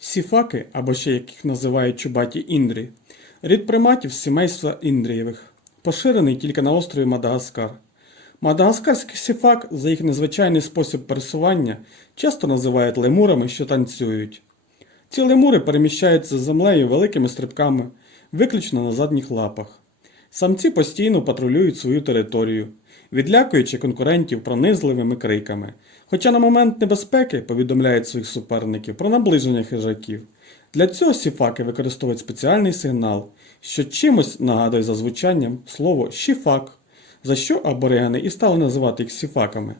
Сіфаки, або ще яких називають чубаті індрі, рід приматів сімейства індрієвих, поширений тільки на острові Мадагаскар. Мадагаскарський сіфак за їх незвичайний спосіб пересування часто називають лемурами, що танцюють. Ці лемури переміщаються з землею великими стрибками, виключно на задніх лапах. Самці постійно патрулюють свою територію, відлякуючи конкурентів пронизливими криками, хоча на момент небезпеки повідомляють своїх суперників про наближення хижаків. Для цього сіфаки використовують спеціальний сигнал, що чимось нагадує за звучанням слово шіфак, за що аборигени і стали називати їх сіфаками.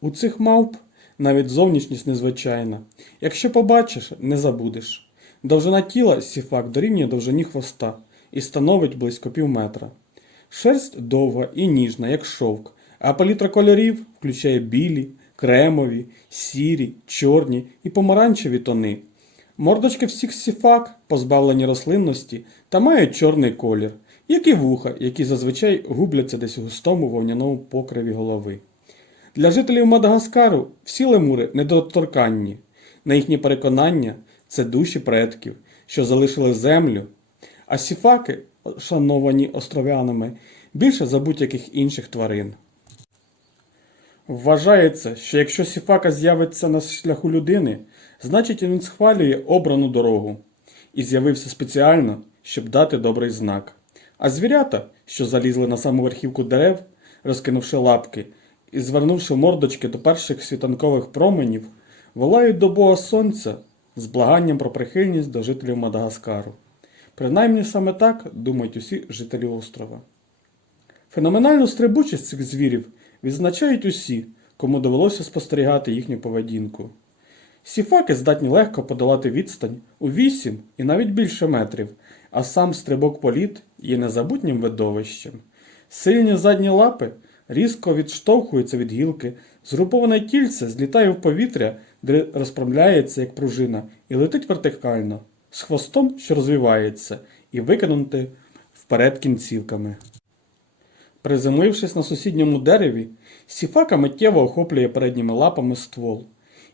У цих мавп навіть зовнішність незвичайна. Якщо побачиш, не забудеш. Довжина тіла сіфак дорівнює довжині хвоста і становить близько пів метра. Шерсть довга і ніжна, як шовк, а палітра кольорів включає білі, кремові, сірі, чорні і помаранчеві тони. Мордочки всіх сіфак позбавлені рослинності та мають чорний колір, як і вуха, які зазвичай губляться десь у густому вовняному покриві голови. Для жителів Мадагаскару всі лемури недоторканні. На їхнє переконання це душі предків, що залишили землю, а сіфаки, шановані остров'янами, більше за будь-яких інших тварин. Вважається, що якщо сіфака з'явиться на шляху людини, значить він схвалює обрану дорогу і з'явився спеціально, щоб дати добрий знак. А звірята, що залізли на саму верхівку дерев, розкинувши лапки і звернувши мордочки до перших світанкових променів, волають до Бога Сонця з благанням про прихильність до жителів Мадагаскару. Принаймні саме так думають усі жителі острова. Феноменальну стрибучість цих звірів відзначають усі, кому довелося спостерігати їхню поведінку. Сіфаки здатні легко подолати відстань у 8 і навіть більше метрів, а сам стрибок політ є незабутнім видовищем. Сильні задні лапи різко відштовхуються від гілки, згруповане кільце злітає в повітря, де розправляється як пружина, і летить вертикально, з хвостом, що розвивається, і викинути вперед кінцівками. Приземлившись на сусідньому дереві, сіфака миттєво охоплює передніми лапами ствол.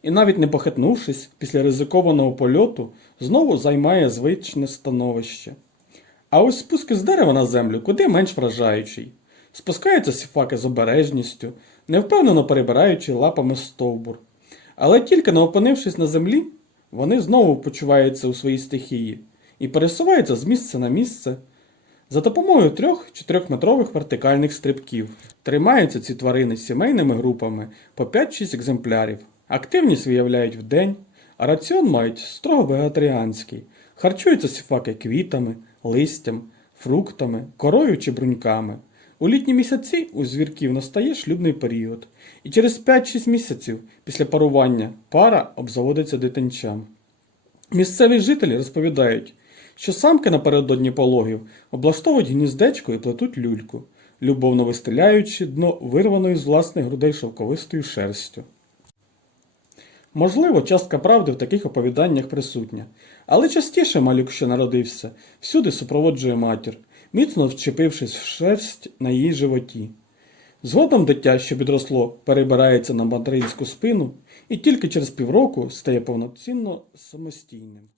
І навіть не похитнувшись після ризикованого польоту, знову займає звичне становище. А ось спуск з дерева на землю куди менш вражаючий. Спускаються сіфаки з обережністю, невпевнено перебираючи лапами стовбур. Але тільки не опинившись на землі, вони знову почуваються у своїй стихії і пересуваються з місця на місце за допомогою трьох-чотирьохметрових вертикальних стрибків. Тримаються ці тварини сімейними групами по 5-6 екземплярів. Активність виявляють вдень, а раціон мають строго вегетаріанський. Харчуються сіфаки квітами, листям, фруктами, корою чи бруньками. У літні місяці у звірків настає шлюбний період, і через 5-6 місяців після парування пара обзаводиться дитинчам. Місцеві жителі розповідають, що самки напередодні пологів облаштовують гніздечко і плетуть люльку, любовно вистеляючи дно вирваною з власних грудей шовковистою шерстю. Можливо, частка правди в таких оповіданнях присутня, але частіше малюк, що народився, всюди супроводжує матір, міцно вчепившись в шерсть на її животі. Згодом дитя, що підросло, перебирається на материнську спину і тільки через півроку стає повноцінно самостійним.